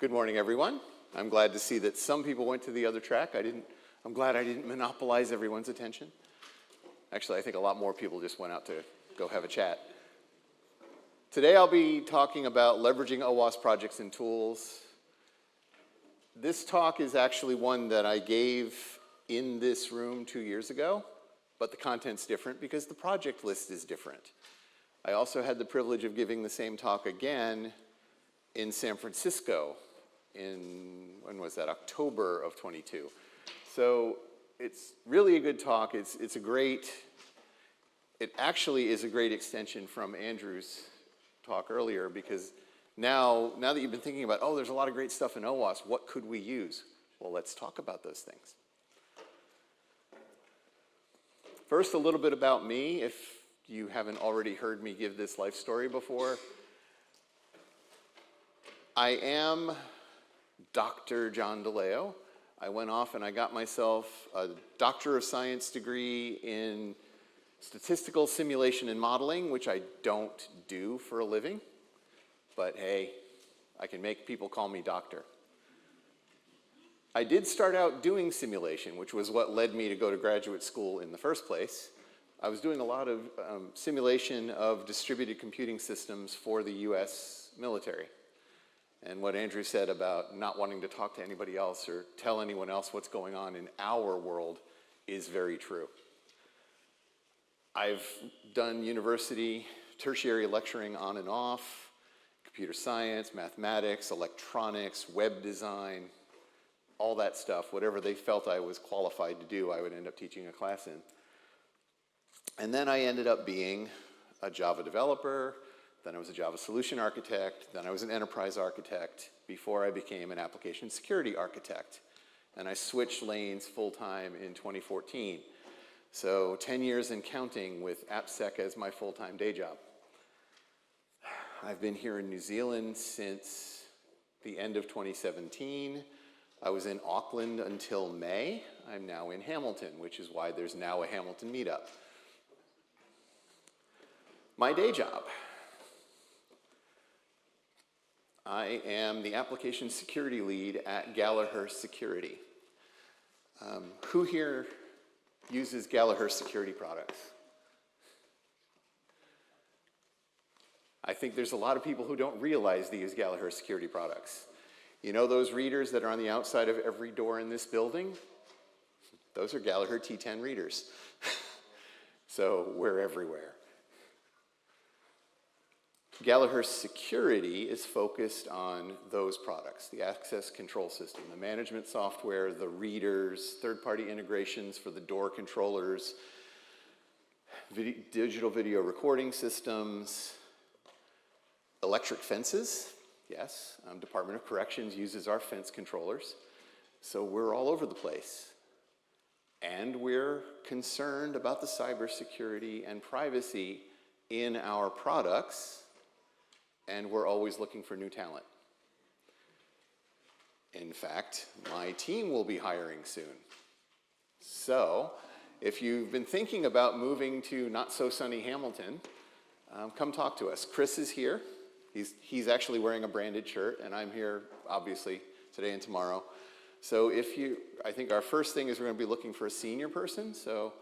Good morning, everyone. I'm glad to see that some people went to the other track. I'm glad I didn't monopolize everyone's attention. Actually, I think a lot more people just went out to go have a chat. Today I'll be talking about leveraging OWASP projects and tools. This talk is actually one that I gave in this room 2 years ago, but the content's different because the project list is different. I also had the privilege of giving the same talk again in San Francisco in, when was that, October of 22. So it's really a good talk. It actually is a great extension from Andrew's talk earlier, because now that you've been thinking about, oh, there's a lot of great stuff in OWASP, what could we use? Well, let's talk about those things. First, a little bit about me, if you haven't already heard me give this life story before. I am Dr. John DiLeo. I went off and I got myself a Doctor of Science degree in statistical simulation and modeling, which I don't do for a living, but hey, I can make people call me doctor. I did start out doing simulation, which was what led me to go to graduate school in the first place. I was doing a lot of simulation of distributed computing systems for the US military. And what Andrew said about not wanting to talk to anybody else or tell anyone else what's going on in our world is very true. I've done university, tertiary lecturing on and off, computer science, mathematics, electronics, web design, all that stuff. Whatever they felt I was qualified to do, I would end up teaching a class in. And then I ended up being a Java developer. Then I was a Java solution architect, then I was an enterprise architect, before I became an application security architect. And I switched lanes full-time in 2014. So 10 years and counting with AppSec as my full-time day job. I've been here in New Zealand since the end of 2017. I was in Auckland until May. I'm now in Hamilton, which is why there's now a Hamilton meetup. My day job. I am the application security lead at Gallagher Security. Who here uses Gallagher security products? I think there's a lot of people who don't realize they use Gallagher security products. You know those readers that are on the outside of every door in this building? Those are Gallagher T10 readers. So we're everywhere. Gallagher Security is focused on those products, the access control system, the management software, the readers, third-party integrations for the door controllers, digital video recording systems, electric fences. Yes, Department of Corrections uses our fence controllers. So we're all over the place. And we're concerned about the cybersecurity and privacy in our products. And we're always looking for new talent. In fact, my team will be hiring soon. So, if you've been thinking about moving to not-so-sunny Hamilton, come talk to us. Chris is here. He's actually wearing a branded shirt, and I'm here, obviously, today and tomorrow. So I think our first thing is we're going to be looking for a senior person, so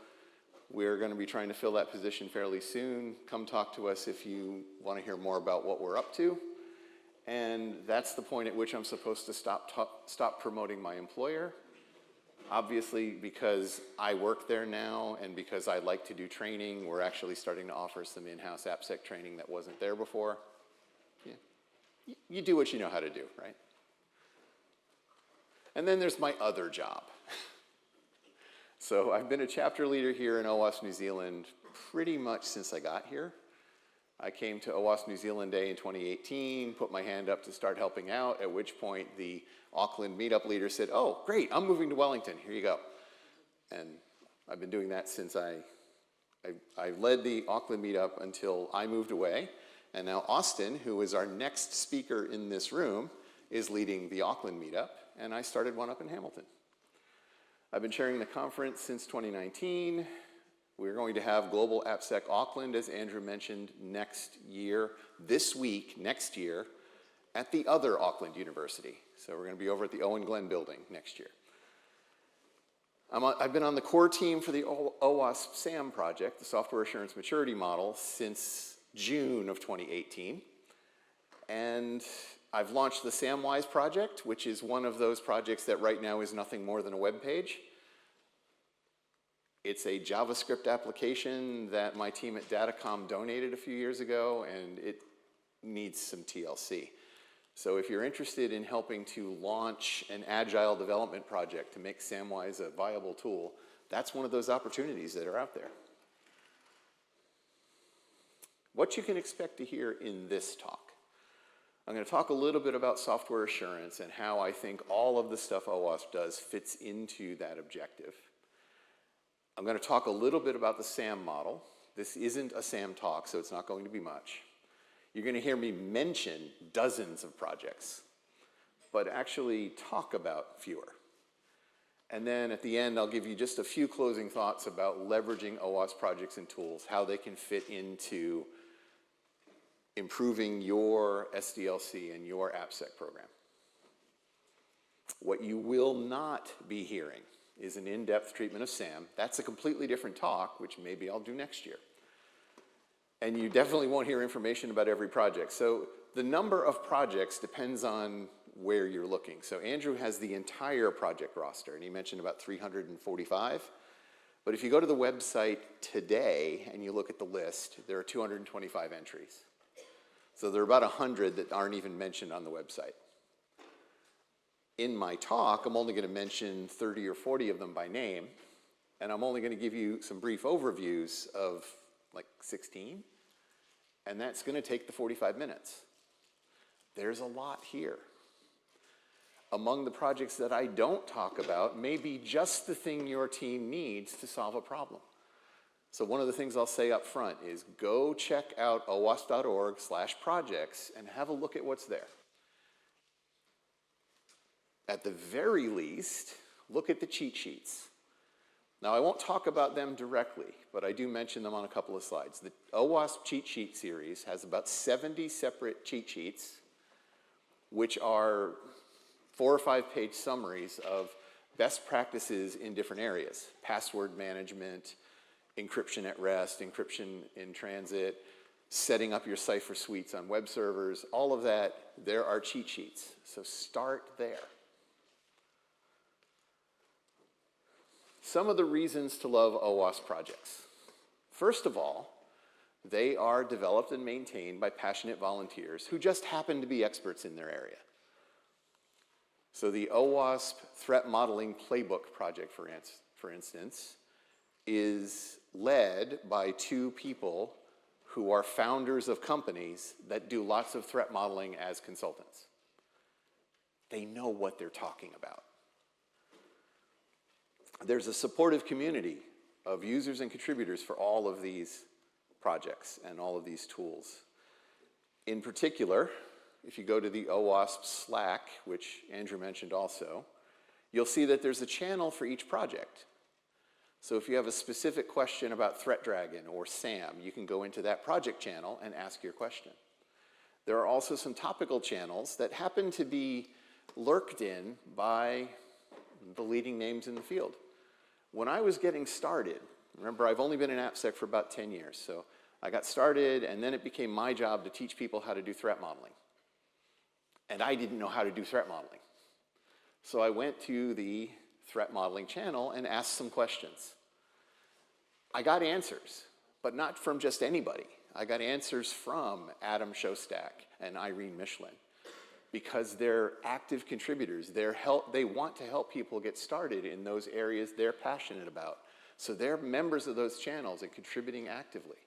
we're going to be trying to fill that position fairly soon. Come talk to us if you want to hear more about what we're up to. And that's the point at which I'm supposed to stop promoting my employer. Obviously, because I work there now and because I like to do training, we're actually starting to offer some in-house AppSec training that wasn't there before. Yeah. You do what you know how to do, right? And then there's my other job. So I've been a chapter leader here in OWASP New Zealand pretty much since I got here. I came to OWASP New Zealand Day in 2018, put my hand up to start helping out, at which point the Auckland meetup leader said, oh, great, I'm moving to Wellington, here you go. And I've been doing that since I led the Auckland meetup until I moved away. And now Austin, who is our next speaker in this room, is leading the Auckland meetup, and I started one up in Hamilton. I've been chairing the conference since 2019. We're going to have Global AppSec Auckland, as Andrew mentioned, next year, this week, next year, at the other Auckland University. So we're going to be over at the Owen Glen building next year. I've been on the core team for the OWASP SAM project, the Software Assurance Maturity Model, since June of 2018. And I've launched the SAMWise project, which is one of those projects that right now is nothing more than a web page. It's a JavaScript application that my team at Datacom donated a few years ago, and it needs some TLC. So if you're interested in helping to launch an agile development project to make SAMWise a viable tool, that's one of those opportunities that are out there. What you can expect to hear in this talk. I'm going to talk a little bit about software assurance and how I think all of the stuff OWASP does fits into that objective. I'm going to talk a little bit about the SAM model. This isn't a SAM talk, so it's not going to be much. You're going to hear me mention dozens of projects, but actually talk about fewer. And then at the end, I'll give you just a few closing thoughts about leveraging OWASP projects and tools, how they can fit into improving your SDLC and your AppSec program. What you will not be hearing is an in-depth treatment of SAM. That's a completely different talk, which maybe I'll do next year. And you definitely won't hear information about every project. So the number of projects depends on where you're looking. So Andrew has the entire project roster, and he mentioned about 345. But if you go to the website today and you look at the list, there are 225 entries. So there are about 100 that aren't even mentioned on the website. In my talk, I'm only going to mention 30 or 40 of them by name, and I'm only going to give you some brief overviews of like 16, and that's going to take the 45 minutes. There's a lot here. Among the projects that I don't talk about may be just the thing your team needs to solve a problem. So one of the things I'll say up front is go check out owasp.org/projects and have a look at what's there. At the very least, look at the cheat sheets. Now, I won't talk about them directly, but I do mention them on a couple of slides. The OWASP cheat sheet series has about 70 separate cheat sheets, which are 4 or 5 page summaries of best practices in different areas. Password management, encryption at rest, encryption in transit, setting up your Cypher suites on web servers, all of that, there are cheat sheets. So start there. Some of the reasons to love OWASP projects. First of all, they are developed and maintained by passionate volunteers who just happen to be experts in their area. So the OWASP Threat Modeling Playbook project, for instance, is led by 2 people who are founders of companies that do lots of threat modeling as consultants. They know what they're talking about. There's a supportive community of users and contributors for all of these projects and all of these tools. In particular, if you go to the OWASP Slack, which Andrew mentioned also, you'll see that there's a channel for each project. So if you have a specific question about Threat Dragon or SAM, you can go into that project channel and ask your question. There are also some topical channels that happen to be lurked in by the leading names in the field. When I was getting started, remember I've only been in AppSec for about 10 years, so I got started and then it became my job to teach people how to do threat modeling. And I didn't know how to do threat modeling. So I went to the threat modeling channel and asked some questions. I got answers, but not from just anybody. I got answers from Adam Shostak and Irene Michelin, because they're active contributors. They want to help people get started in those areas they're passionate about. So they're members of those channels and contributing actively.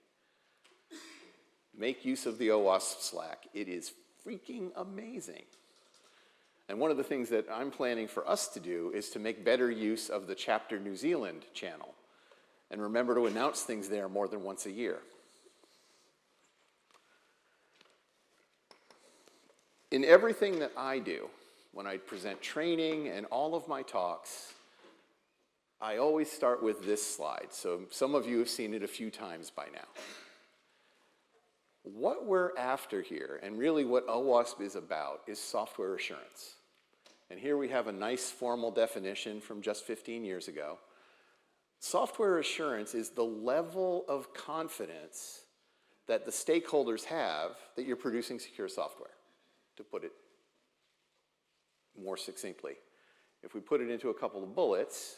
Make use of the OWASP Slack. It is freaking amazing. And one of the things that I'm planning for us to do is to make better use of the Chapter New Zealand channel. And remember to announce things there more than once a year. In everything that I do, when I present training and all of my talks, I always start with this slide. So some of you have seen it a few times by now. What we're after here, and really what OWASP is about, is software assurance. And here we have a nice formal definition from just 15 years ago. Software assurance is the level of confidence that the stakeholders have that you're producing secure software, to put it more succinctly. If we put it into a couple of bullets,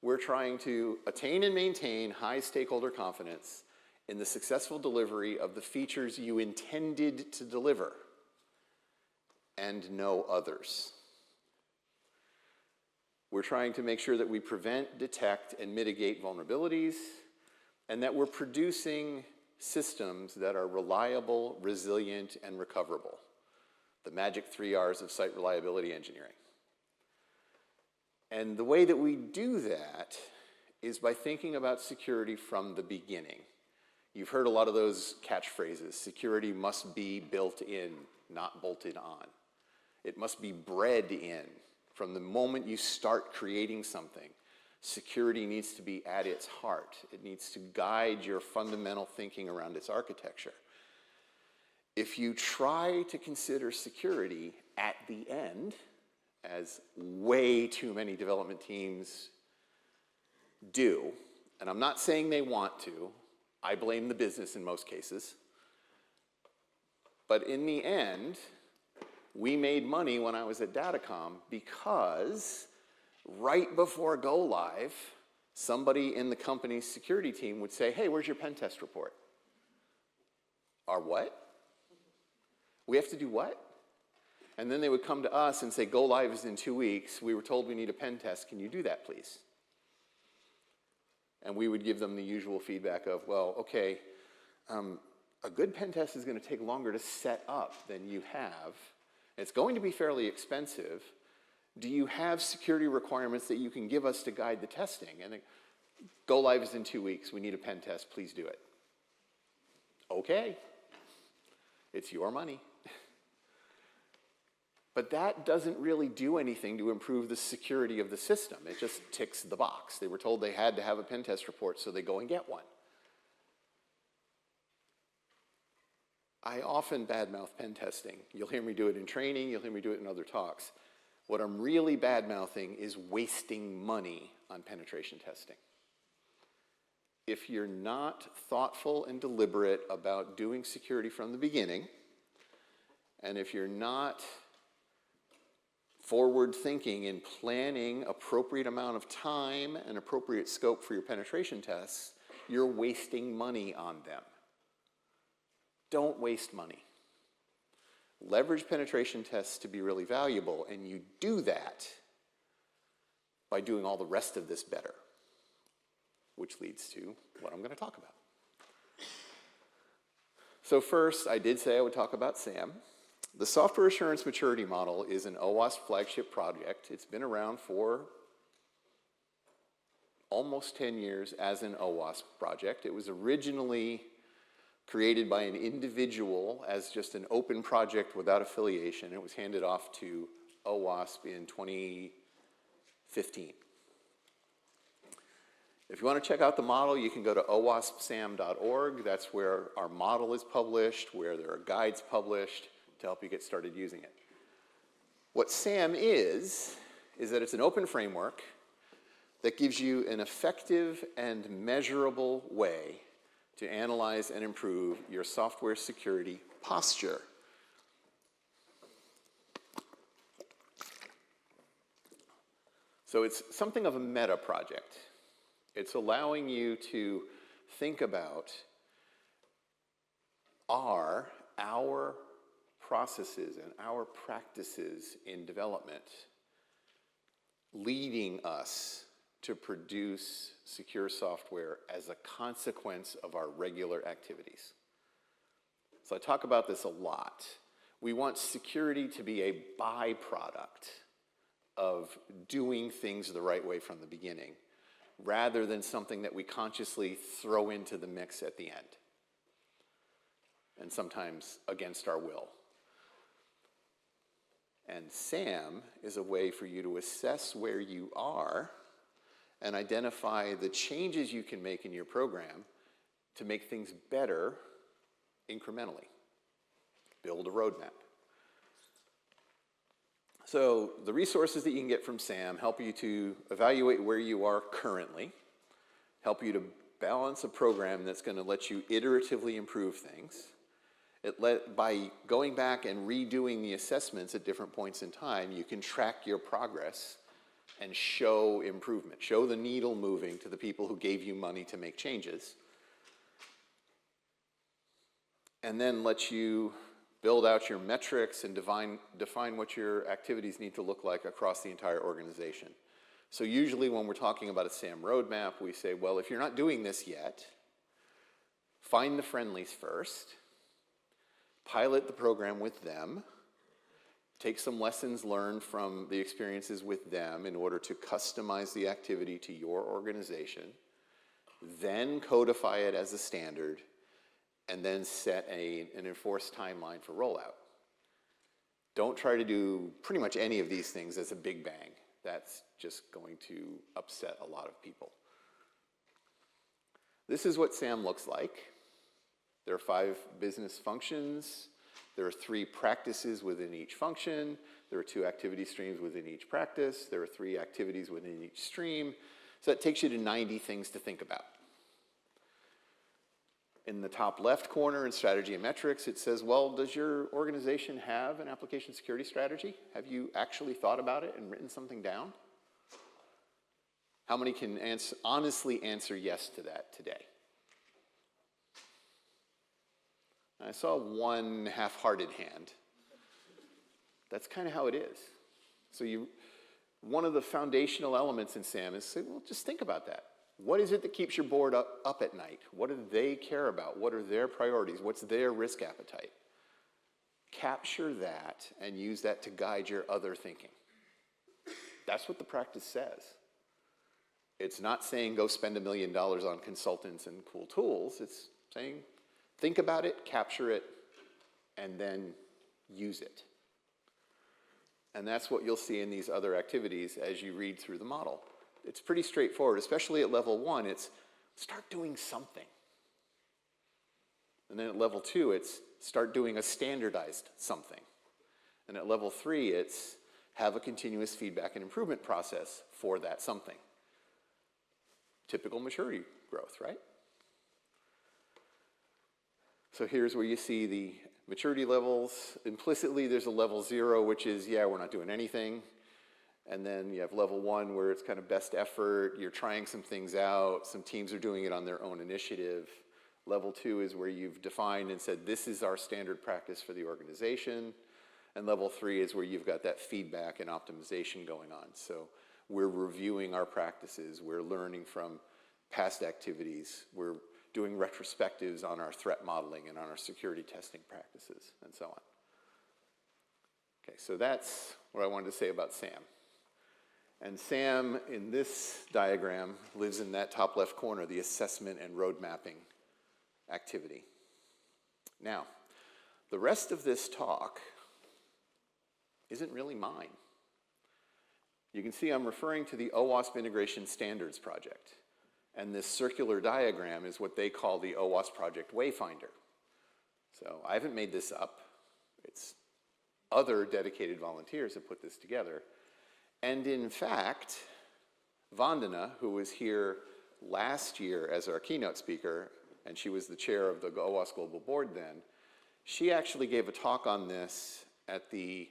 we're trying to attain and maintain high stakeholder confidence in the successful delivery of the features you intended to deliver and no others. We're trying to make sure that we prevent, detect, and mitigate vulnerabilities, and that we're producing systems that are reliable, resilient, and recoverable. The magic 3 R's of site reliability engineering. And the way that we do that is by thinking about security from the beginning. You've heard a lot of those catchphrases. Security must be built in, not bolted on. It must be bred in. From the moment you start creating something, security needs to be at its heart. It needs to guide your fundamental thinking around its architecture. If you try to consider security at the end, as way too many development teams do, and I'm not saying they want to, I blame the business in most cases, but in the end, we made money when I was at Datacom because right before go live, somebody in the company's security team would say, hey, where's your pen test report? Our what? We have to do what? And then they would come to us and say, go live is in 2 weeks. We were told we need a pen test. Can you do that, please? And we would give them the usual feedback of, well, okay, a good pen test is going to take longer to set up than you have. It's going to be fairly expensive. Do you have security requirements that you can give us to guide the testing? And go live is in 2 weeks. We need a pen test. Please do it. Okay. It's your money. But that doesn't really do anything to improve the security of the system. It just ticks the box. They were told they had to have a pen test report, so they go and get one. I often badmouth pen testing. You'll hear me do it in training. You'll hear me do it in other talks. What I'm really badmouthing is wasting money on penetration testing. If you're not thoughtful and deliberate about doing security from the beginning, and if you're not forward thinking in planning appropriate amount of time and appropriate scope for your penetration tests, you're wasting money on them. Don't waste money. Leverage penetration tests to be really valuable, and you do that by doing all the rest of this better, which leads to what I'm going to talk about. So first, I did say I would talk about SAM. The Software Assurance Maturity Model is an OWASP flagship project. It's been around for almost 10 years as an OWASP project. It was originally created by an individual as just an open project without affiliation. It was handed off to OWASP in 2015. If you want to check out the model, you can go to owaspsam.org. That's where our model is published, where there are guides published to help you get started using it. What SAM is that it's an open framework that gives you an effective and measurable way to analyze and improve your software security posture. So it's something of a meta project. It's allowing you to think about, are our processes and our practices in development leading us to produce secure software as a consequence of our regular activities? So I talk about this a lot. We want security to be a byproduct of doing things the right way from the beginning, rather than something that we consciously throw into the mix at the end, and sometimes against our will. And SAM is a way for you to assess where you are and identify the changes you can make in your program to make things better incrementally. Build a roadmap. So the resources that you can get from SAM help you to evaluate where you are currently, help you to balance a program that's going to let you iteratively improve things. By going back and redoing the assessments at different points in time, you can track your progress and show improvement, show the needle moving to the people who gave you money to make changes, and then let you build out your metrics and define what your activities need to look like across the entire organization. So usually when we're talking about a SAM roadmap, we say, well, if you're not doing this yet, find the friendlies first, pilot the program with them, take some lessons learned from the experiences with them in order to customize the activity to your organization, then codify it as a standard, and then set an enforced timeline for rollout. Don't try to do pretty much any of these things as a big bang. That's just going to upset a lot of people. This is what SAM looks like. There are 5 business functions. There are 3 practices within each function. There are 2 activity streams within each practice. There are 3 activities within each stream. So that takes you to 90 things to think about. In the top left corner in strategy and metrics, it says, well, does your organization have an application security strategy? Have you actually thought about it and written something down? How many can honestly answer yes to that today? I saw one half-hearted hand. That's kind of how it is. So one of the foundational elements in SAM is say, well, just think about that. What is it that keeps your board up at night? What do they care about? What are their priorities? What's their risk appetite? Capture that and use that to guide your other thinking. That's what the practice says. It's not saying go spend $1 million on consultants and cool tools. It's saying think about it, capture it, and then use it. And that's what you'll see in these other activities as you read through the model. It's pretty straightforward, especially at level 1, it's start doing something. And then at level 2, it's start doing a standardized something. And at level 3, it's have a continuous feedback and improvement process for that something. Typical maturity growth, right? So here's where you see the maturity levels. Implicitly, there's a level 0, which is, yeah, we're not doing anything. And then you have level 1 where it's kind of best effort. You're trying some things out. Some teams are doing it on their own initiative. Level 2 is where you've defined and said, this is our standard practice for the organization. And level 3 is where you've got that feedback and optimization going on. So we're reviewing our practices. We're learning from past activities. We're doing retrospectives on our threat modeling and on our security testing practices and so on. Okay, so that's what I wanted to say about SAM. And SAM, in this diagram, lives in that top left corner, the assessment and road mapping activity. Now, the rest of this talk isn't really mine. You can see I'm referring to the OWASP Integration Standards Project. And this circular diagram is what they call the OWASP Project Wayfinder. So I haven't made this up. It's other dedicated volunteers have put this together. And in fact, Vandana, who was here last year as our keynote speaker, and she was the chair of the OWASP Global Board then, she actually gave a talk on this at the,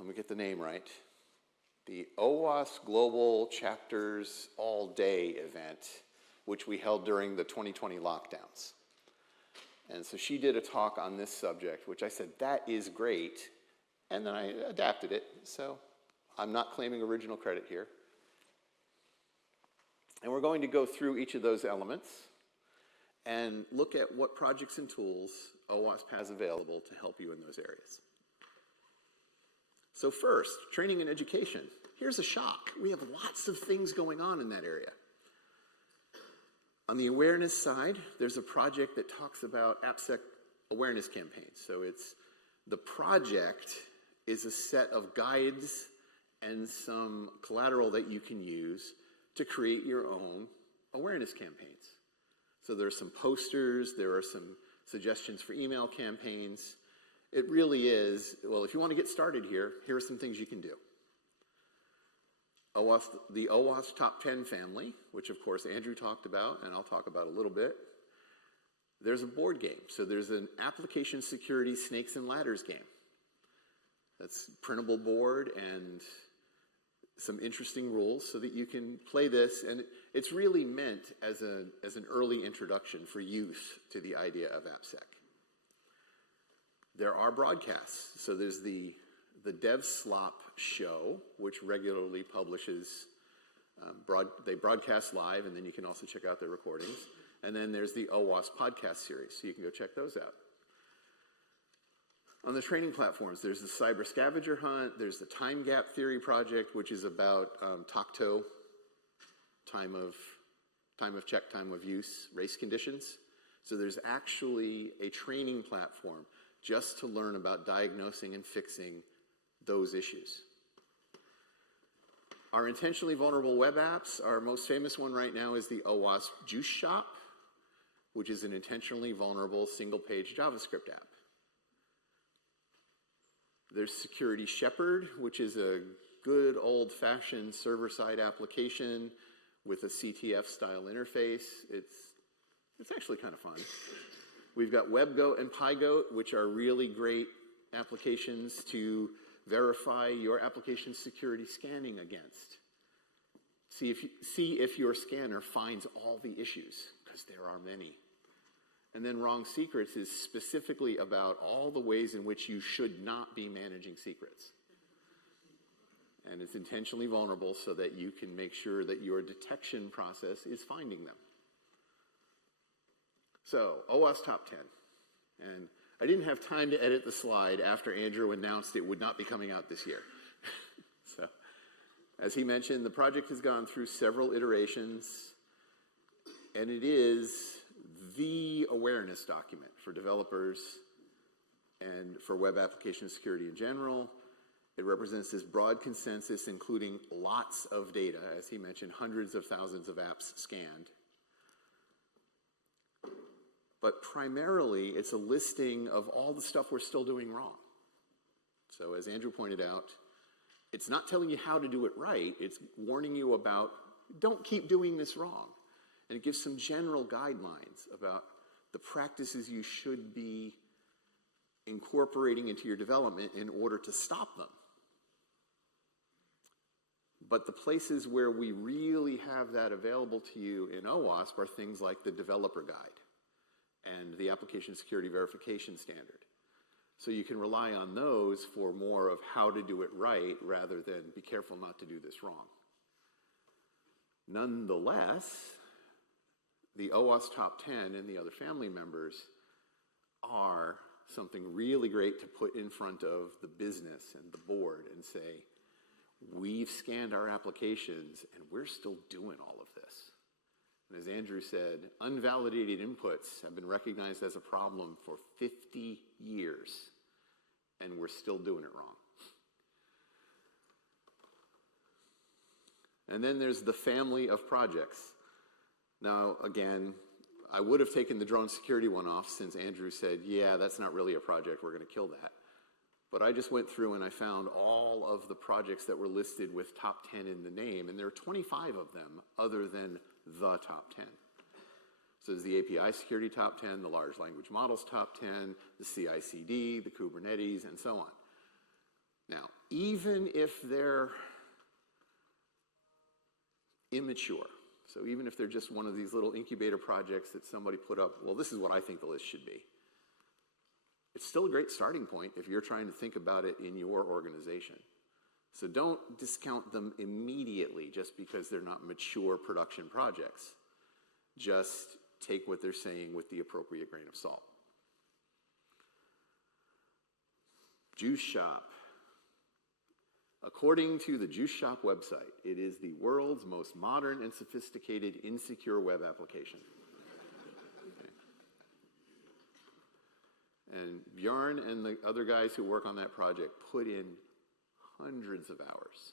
let me get the name right, the OWASP Global Chapters All Day event, which we held during the 2020 lockdowns. And so she did a talk on this subject, which I said, that is great. And then I adapted it, so I'm not claiming original credit here. And we're going to go through each of those elements and look at what projects and tools OWASP has available to help you in those areas. So first, training and education. Here's a shock. We have lots of things going on in that area. On the awareness side, there's a project that talks about AppSec awareness campaigns. So the project is a set of guides and some collateral that you can use to create your own awareness campaigns. So there are some posters, there are some suggestions for email campaigns. It really is, well, if you want to get started here, here are some things you can do. The OWASP Top 10 family, which of course Andrew talked about and I'll talk about a little bit. There's a board game. So there's an application security snakes and ladders game. That's printable board and some interesting rules so that you can play this. And it's really meant as an early introduction for youth to the idea of AppSec. There are broadcasts. So there's the DevSlop show, which regularly publishes, they broadcast live, and then you can also check out their recordings. And then there's the OWASP podcast series, so you can go check those out. On the training platforms, there's the Cyber Scavenger Hunt, there's the Time Gap Theory Project, which is about TOCTO, time of check, time of use, race conditions. So there's actually a training platform just to learn about diagnosing and fixing those issues. Our intentionally vulnerable web apps, our most famous one right now is the OWASP Juice Shop, which is an intentionally vulnerable single-page JavaScript app. There's Security Shepherd, which is a good old-fashioned server-side application with a CTF-style interface. It's actually kind of fun. We've got WebGoat and PyGoat, which are really great applications to verify your application security scanning against. See if your scanner finds all the issues, because there are many. And then Wrong Secrets is specifically about all the ways in which you should not be managing secrets. And it's intentionally vulnerable so that you can make sure that your detection process is finding them. So, OWASP Top 10. And I didn't have time to edit the slide after Andrew announced it would not be coming out this year. So, as he mentioned, the project has gone through several iterations, and it is the awareness document for developers and for web application security in general. It represents this broad consensus, including lots of data, as he mentioned, hundreds of thousands of apps scanned. But primarily, it's a listing of all the stuff we're still doing wrong. So as Andrew pointed out, it's not telling you how to do it right, it's warning you about, don't keep doing this wrong. And it gives some general guidelines about the practices you should be incorporating into your development in order to stop them. But the places where we really have that available to you in OWASP are things like the developer guide and the application security verification standard. So you can rely on those for more of how to do it right rather than be careful not to do this wrong. Nonetheless, the OWASP Top 10 and the other family members are something really great to put in front of the business and the board and say, we've scanned our applications and we're still doing all of this. And as Andrew said, unvalidated inputs have been recognized as a problem for 50 years, and we're still doing it wrong. And then there's the family of projects. Now, again, I would have taken the drone security one off since Andrew said, yeah, that's not really a project, we're going to kill that. But I just went through and I found all of the projects that were listed with top 10 in the name, and there are 25 of them other than the top 10. So there's the API security top 10, the large language models top 10, the CI/CD, the Kubernetes, and so on. Now, even if they're immature, so even if they're just one of these little incubator projects that somebody put up, well, this is what I think the list should be. It's still a great starting point if you're trying to think about it in your organization. So don't discount them immediately just because they're not mature production projects. Just take what they're saying with the appropriate grain of salt. Juice Shop. According to the Juice Shop website, it is the world's most modern and sophisticated insecure web application. And Bjorn and the other guys who work on that project put in hundreds of hours.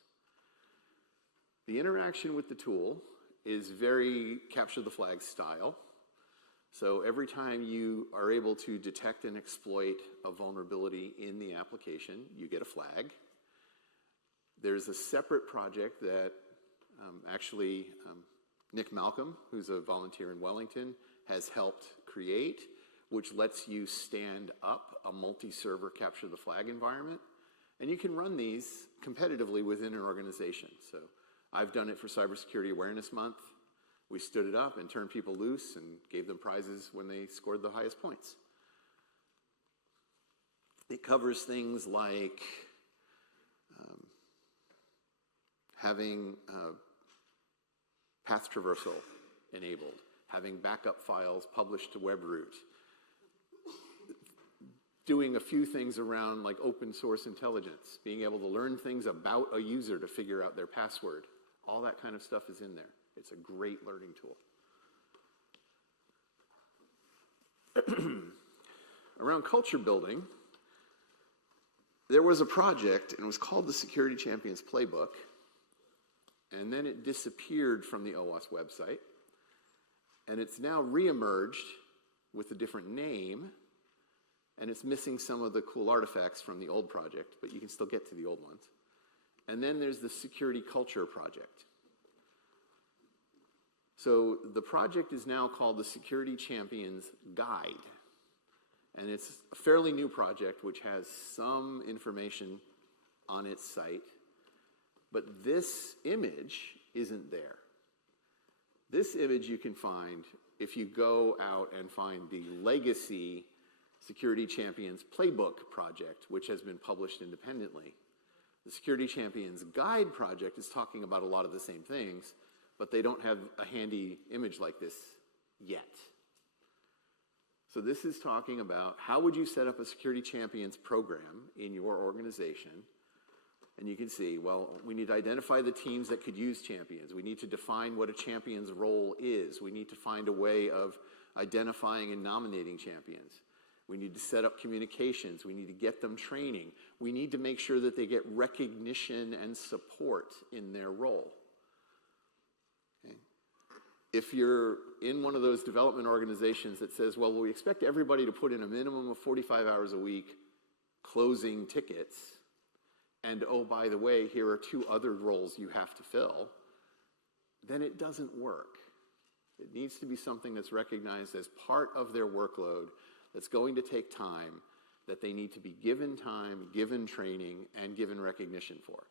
The interaction with the tool is very capture the flag style. So every time you are able to detect and exploit a vulnerability in the application, you get a flag. There's a separate project that actually Nick Malcolm, who's a volunteer in Wellington, has helped create, which lets you stand up a multi-server capture the flag environment. And you can run these competitively within an organization. So I've done it for Cybersecurity Awareness Month. We stood it up and turned people loose and gave them prizes when they scored the highest points. It covers things like having path traversal enabled, having backup files published to WebRoot, doing a few things around like open source intelligence, being able to learn things about a user to figure out their password. All that kind of stuff is in there. It's a great learning tool. Around culture building, there was a project, and it was called the Security Champions Playbook, and then it disappeared from the OWASP website, and it's now reemerged with a different name, and it's missing some of the cool artifacts from the old project, but you can still get to the old ones. And then there's the Security Culture Project. So the project is now called the Security Champions Guide. And it's a fairly new project which has some information on its site. But this image isn't there. This image you can find if you go out and find the Legacy Security Champions Playbook project, which has been published independently. The Security Champions Guide project is talking about a lot of the same things, but they don't have a handy image like this yet. So this is talking about how would you set up a Security Champions program in your organization. And you can see, well, we need to identify the teams that could use champions. We need to define what a champion's role is. We need to find a way of identifying and nominating champions. We need to set up communications. We need to get them training. We need to make sure that they get recognition and support in their role. Okay. If you're in one of those development organizations that says, well, we expect everybody to put in a minimum of 45 hours a week closing tickets, and oh, by the way, here are 2 other roles you have to fill, then it doesn't work. It needs to be something that's recognized as part of their workload, that's going to take time, that they need to be given time, given training, and given recognition for.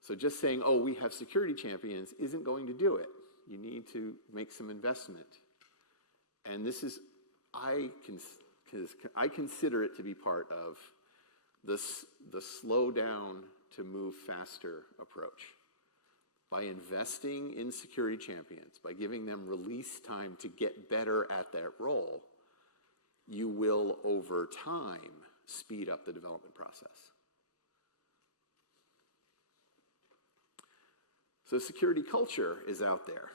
So just saying, oh, we have security champions isn't going to do it. You need to make some investment. And this is, I consider it to be part of the slow down to move faster approach. By investing in security champions, by giving them release time to get better at that role, you will, over time, speed up the development process. So security culture is out there.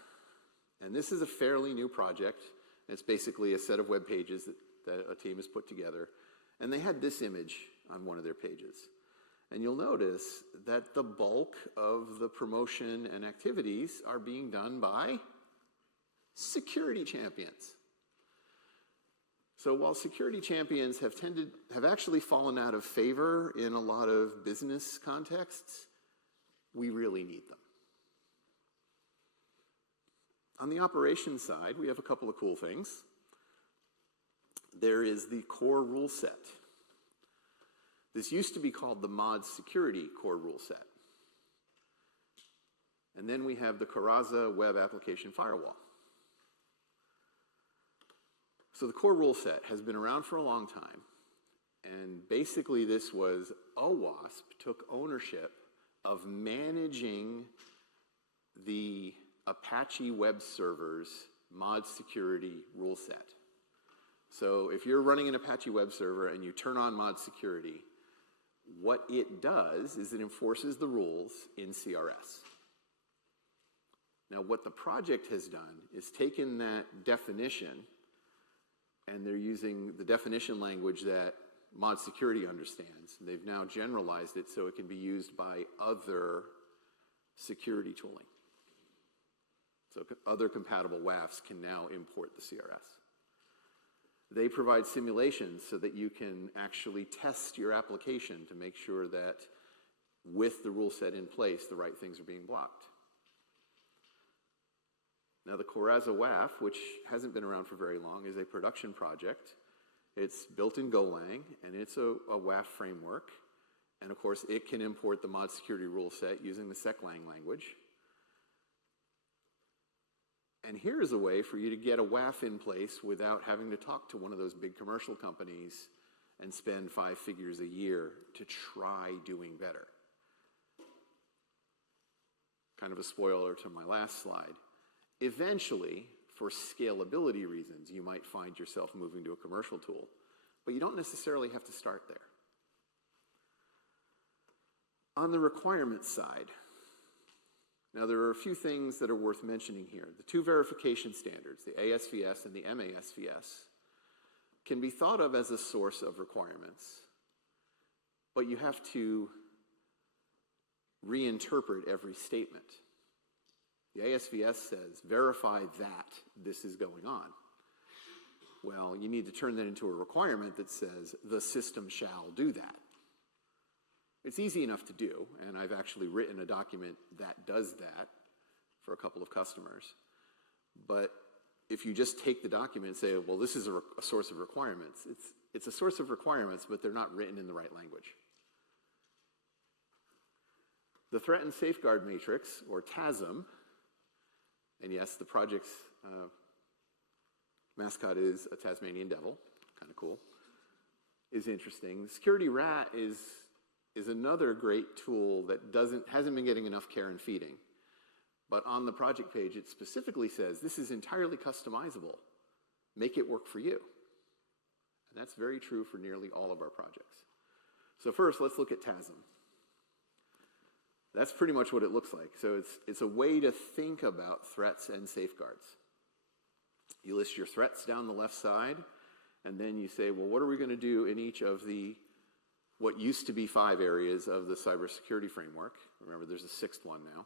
And this is a fairly new project. It's basically a set of web pages that a team has put together. And they had this image on one of their pages. And you'll notice that the bulk of the promotion and activities are being done by security champions. So while security champions have actually fallen out of favor in a lot of business contexts, we really need them. On the operations side, we have a couple of cool things. There is the core rule set. This used to be called the mod security core rule set. And then we have the Coraza web application firewall. So the core rule set has been around for a long time. And basically this was OWASP took ownership of managing the Apache web server's mod security rule set. So if you're running an Apache web server and you turn on mod security, what it does is it enforces the rules in CRS. Now what the project has done is taken that definition, and they're using the definition language that mod security understands. They've now generalized it so it can be used by other security tooling. So other compatible WAFs can now import the CRS. They provide simulations so that you can actually test your application to make sure that with the rule set in place, the right things are being blocked. Now the Corazza WAF, which hasn't been around for very long, is a production project. It's built in Golang, and it's a WAF framework. And of course, it can import the mod security rule set using the seclang language. And here's a way for you to get a WAF in place without having to talk to one of those big commercial companies and spend 5 figures a year to try doing better. Kind of a spoiler to my last slide. Eventually, for scalability reasons, you might find yourself moving to a commercial tool, but you don't necessarily have to start there. On the requirements side, now there are a few things that are worth mentioning here. The 2 verification standards, the ASVS and the MASVS, can be thought of as a source of requirements, but you have to reinterpret every statement. The ASVS says, verify that this is going on. Well, you need to turn that into a requirement that says, the system shall do that. It's easy enough to do, and I've actually written a document that does that for a couple of customers. But if you just take the document and say, well, this is a source of requirements, it's a source of requirements, but they're not written in the right language. The Threat and Safeguard Matrix, or TASM, and yes, the project's mascot is a Tasmanian devil, kind of cool, is interesting. Security Rat is another great tool that hasn't been getting enough care and feeding. But on the project page, it specifically says, this is entirely customizable. Make it work for you. And that's very true for nearly all of our projects. So first, let's look at TASM. That's pretty much what it looks like. So it's a way to think about threats and safeguards. You list your threats down the left side, and then you say, well, what are we going to do in each of the what used to be 5 areas of the cybersecurity framework? Remember, there's a 6th one now.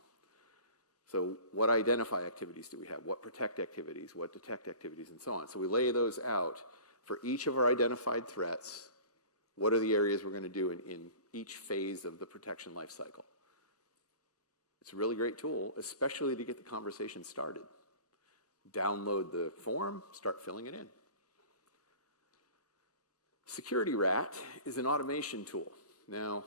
So what identify activities do we have? What protect activities? What detect activities? And so on. So we lay those out for each of our identified threats. What are the areas we're going to do in each phase of the protection lifecycle? It's a really great tool, especially to get the conversation started. Download the form, start filling it in. Security Rat is an automation tool. Now,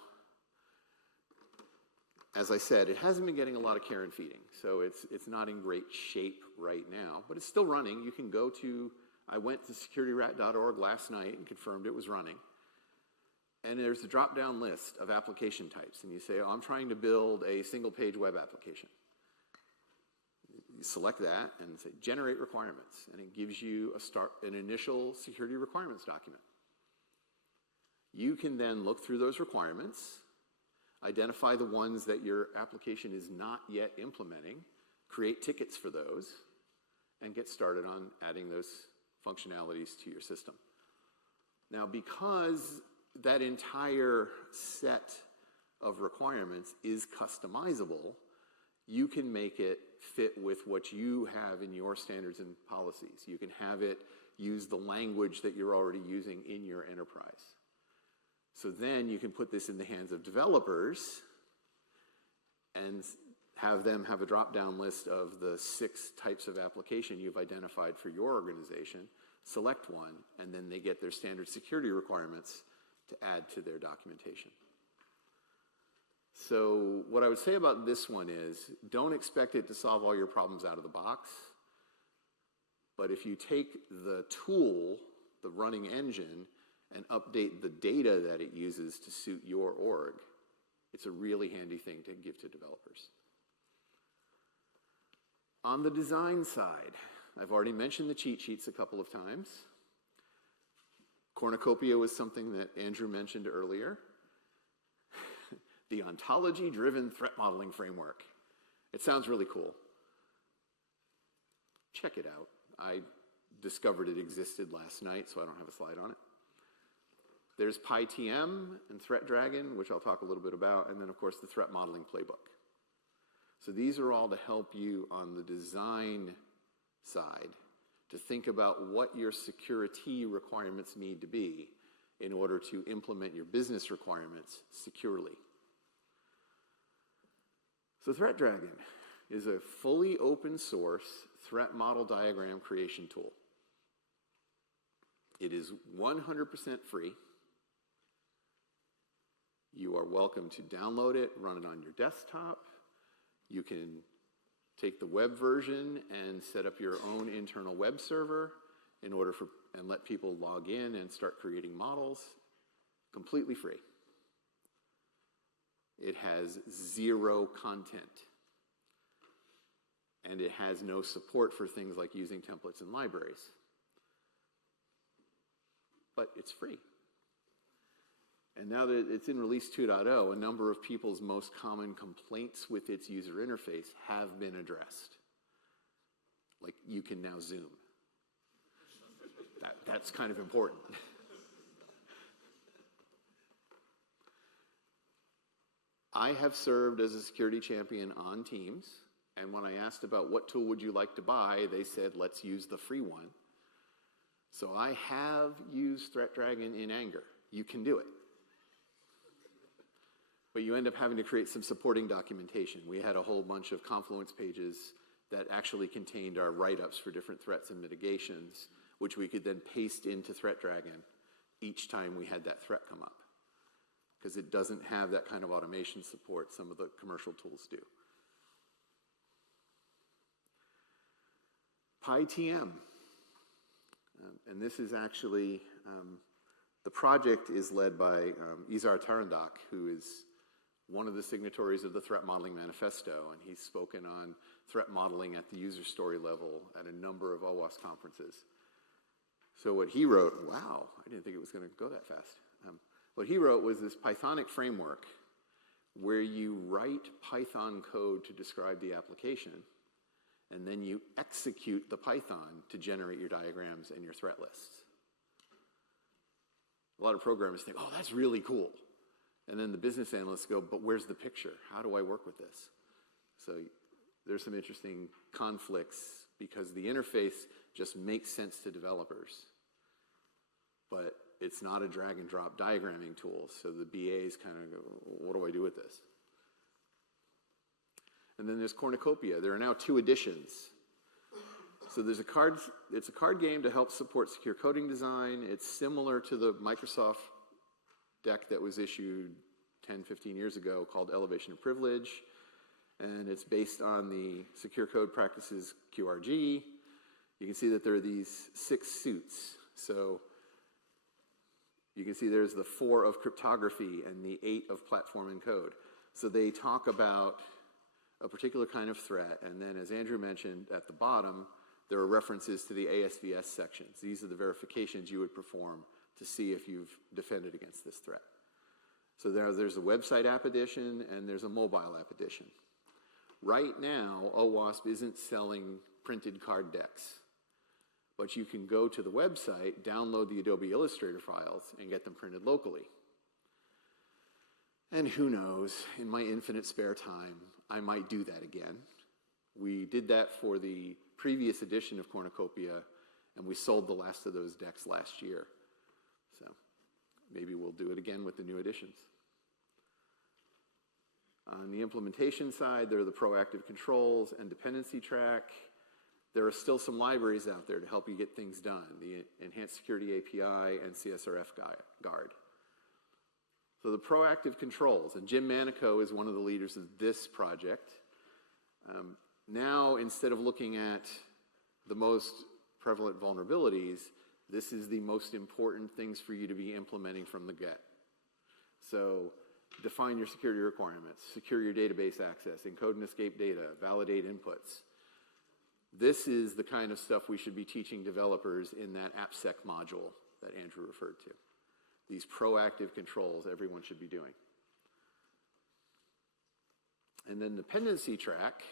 as I said, it hasn't been getting a lot of care and feeding, so it's not in great shape right now, but it's still running. You can go to, I went to securityrat.org last night and confirmed it was running. And there's a drop-down list of application types, and you say, oh, I'm trying to build a single-page web application. You select that and say, generate requirements, and it gives you an initial security requirements document. You can then look through those requirements, identify the ones that your application is not yet implementing, create tickets for those, and get started on adding those functionalities to your system. Now, because that entire set of requirements is customizable, you can make it fit with what you have in your standards and policies. You can have it use the language that you're already using in your enterprise. So then you can put this in the hands of developers and have them have a drop-down list of the 6 types of application you've identified for your organization, select one, and then they get their standard security requirements to add to their documentation. So what I would say about this one is, don't expect it to solve all your problems out of the box, but if you take the tool, the running engine, and update the data that it uses to suit your org, it's a really handy thing to give to developers. On the design side, I've already mentioned the cheat sheets a couple of times. Cornucopia was something that Andrew mentioned earlier. The ontology-driven threat modeling framework. It sounds really cool. Check it out. I discovered it existed last night, so I don't have a slide on it. There's PyTM and ThreatDragon, which I'll talk a little bit about, and then, of course, the threat modeling playbook. So these are all to help you on the design side to think about what your security requirements need to be in order to implement your business requirements securely. So ThreatDragon is a fully open source threat model diagram creation tool. It is 100% free. You are welcome to download it, run it on your desktop. You can take the web version and set up your own internal web server in order for, and let people log in and start creating models, completely free. It has 0 content. And it has no support for things like using templates and libraries. But it's free. And now that it's in release 2.0, a number of people's most common complaints with its user interface have been addressed. Like, you can now Zoom. That's kind of important. I have served as a security champion on teams, and when I asked about what tool would you like to buy, they said, let's use the free one. So I have used ThreatDragon in anger. You can do it. But you end up having to create some supporting documentation. We had a whole bunch of Confluence pages that actually contained our write-ups for different threats and mitigations, which we could then paste into ThreatDragon each time we had that threat come up. Because it doesn't have that kind of automation support some of the commercial tools do. PyTM. And this is actually, the project is led by Izar Tarandak, who is one of the signatories of the Threat Modeling Manifesto, and he's spoken on threat modeling at the user story level at a number of OWASP conferences. So what he wrote, wow, I didn't think it was going to go that fast. What he wrote was this Pythonic framework where you write Python code to describe the application, and then you execute the Python to generate your diagrams and your threat lists. A lot of programmers think, oh, that's really cool. And then the business analysts go, but where's the picture? How do I work with this? So there's some interesting conflicts because the interface just makes sense to developers. But it's not a drag and drop diagramming tool. So the BAs kind of go, what do I do with this? And then there's Cornucopia. There are now 2 editions. So there's it's a card game to help support secure coding design. It's similar to the Microsoft deck that was issued 10, 15 years ago called Elevation of Privilege. And it's based on the Secure Code Practices QRG. You can see that there are these 6 suits. So you can see there's the 4 of cryptography and the 8 of platform and code. So they talk about a particular kind of threat, and then as Andrew mentioned at the bottom, there are references to the ASVS sections. These are the verifications you would perform to see if you've defended against this threat. So there's a website app edition and there's a mobile app edition. Right now, OWASP isn't selling printed card decks, but you can go to the website, download the Adobe Illustrator files, and get them printed locally. And who knows, in my infinite spare time, I might do that again. We did that for the previous edition of Cornucopia, and we sold the last of those decks last year. So maybe we'll do it again with the new editions. On the implementation side, there are the proactive controls and dependency track. There are still some libraries out there to help you get things done, the Enhanced Security API and CSRF Guard. So the proactive controls, and Jim Manico is one of the leaders of this project. Now, instead of looking at the most prevalent vulnerabilities, this is the most important things for you to be implementing from the get. So define your security requirements, secure your database access, encode and escape data, validate inputs. This is the kind of stuff we should be teaching developers in that AppSec module that Andrew referred to. These proactive controls everyone should be doing. And then dependency track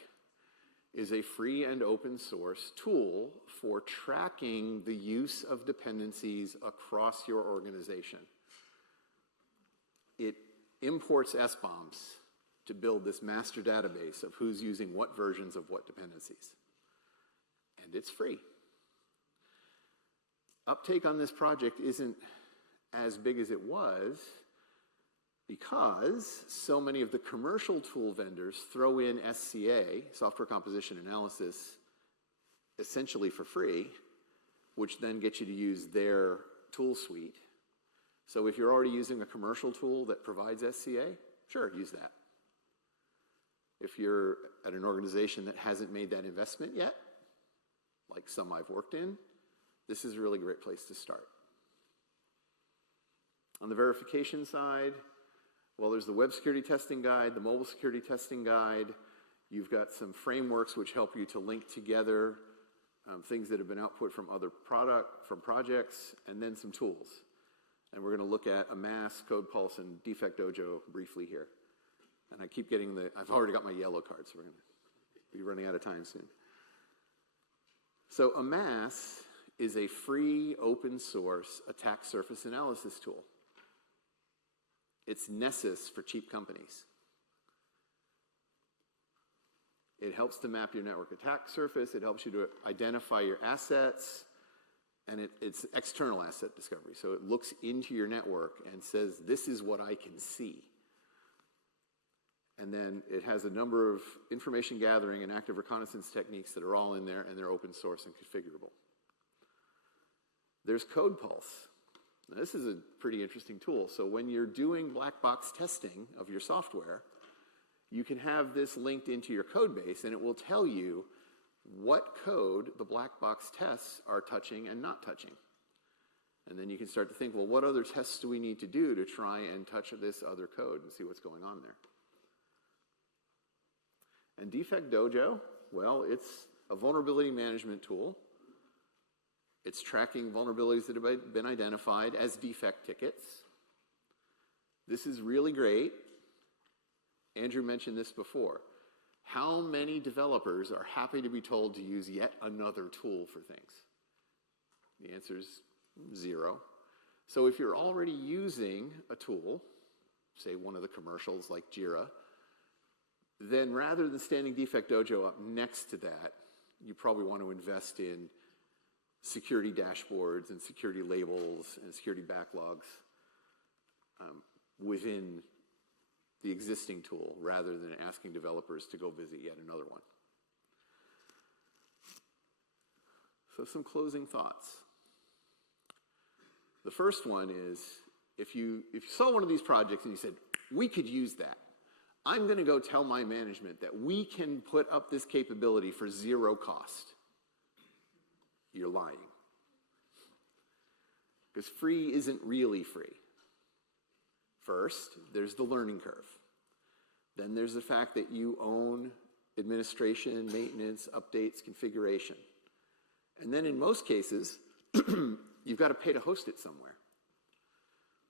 is a free and open source tool for tracking the use of dependencies across your organization. It imports SBOMs to build this master database of who's using what versions of what dependencies. And it's free. Uptake on this project isn't as big as it was because so many of the commercial tool vendors throw in SCA, software composition analysis, essentially for free, which then gets you to use their tool suite. So if you're already using a commercial tool that provides SCA, sure, use that. If you're at an organization that hasn't made that investment yet, like some I've worked in, this is a really great place to start. On the verification side, well, there's the web security testing guide, the mobile security testing guide. You've got some frameworks which help you to link together things that have been output from other projects, and then some tools. And we're going to look at AMAS, Code Pulse, and Defect Dojo briefly here. And I keep getting I've already got my yellow card, so we're going to be running out of time soon. So AMAS is a free open source attack surface analysis tool. It's Nessus for cheap companies. It helps to map your network attack surface. It helps you to identify your assets. And it's external asset discovery. So it looks into your network and says, this is what I can see. And then it has a number of information gathering and active reconnaissance techniques that are all in there, and they're open source and configurable. There's Code Pulse. Now, this is a pretty interesting tool. So when you're doing black box testing of your software, you can have this linked into your code base, and it will tell you what code the black box tests are touching and not touching. And then you can start to think, well, what other tests do we need to do to try and touch this other code and see what's going on there? And Defect Dojo, well, it's a vulnerability management tool. It's tracking vulnerabilities that have been identified as defect tickets. This is really great. Andrew mentioned this before. How many developers are happy to be told to use yet another tool for things? The answer is 0. So if you're already using a tool, say one of the commercials like Jira, then rather than standing Defect Dojo up next to that, you probably want to invest in security dashboards and security labels and security backlogs within the existing tool rather than asking developers to go visit yet another one. So some closing thoughts. The first one is, if you saw one of these projects and you said, we could use that, I'm going to go tell my management that we can put up this capability for 0 cost. You're lying. Because free isn't really free. First, there's the learning curve. Then there's the fact that you own administration, maintenance, updates, configuration. And then in most cases, you've got to pay to host it somewhere.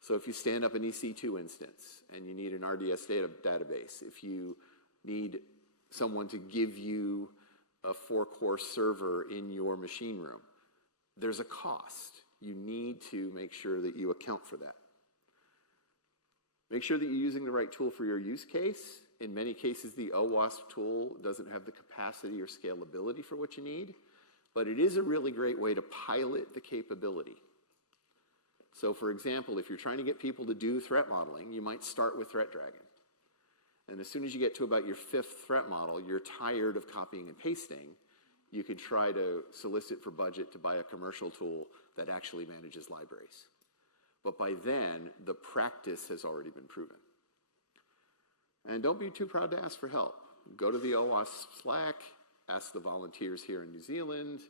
So if you stand up an EC2 instance and you need an RDS database, if you need someone to give you a 4-core server in your machine room, there's a cost. You need to make sure that you account for that. Make sure that you're using the right tool for your use case. In many cases, the OWASP tool doesn't have the capacity or scalability for what you need, but it is a really great way to pilot the capability. So for example, if you're trying to get people to do threat modeling, you might start with Threat Dragon. And as soon as you get to about your 5th threat model, you're tired of copying and pasting. You could try to solicit for budget to buy a commercial tool that actually manages libraries. But by then, the practice has already been proven. And don't be too proud to ask for help. Go to the OWASP Slack, ask the volunteers here in New Zealand,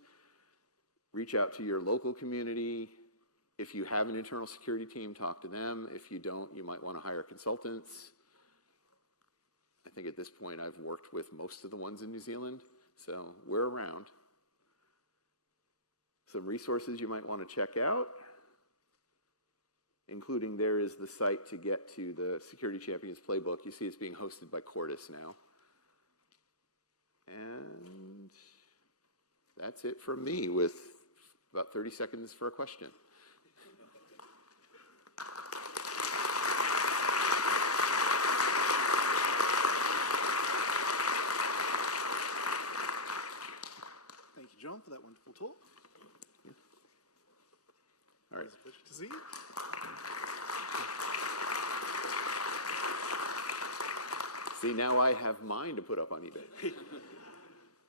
reach out to your local community. If you have an internal security team, talk to them. If you don't, you might want to hire consultants. I think at this point I've worked with most of the ones in New Zealand, so we're around. Some resources you might want to check out, including there is the site to get to the Security Champions Playbook. You see it's being hosted by Cordis now. And that's it from me with about 30 seconds for a question. Thank you, John, for that wonderful talk. All right. It's a pleasure to see you. See, now I have mine to put up on eBay.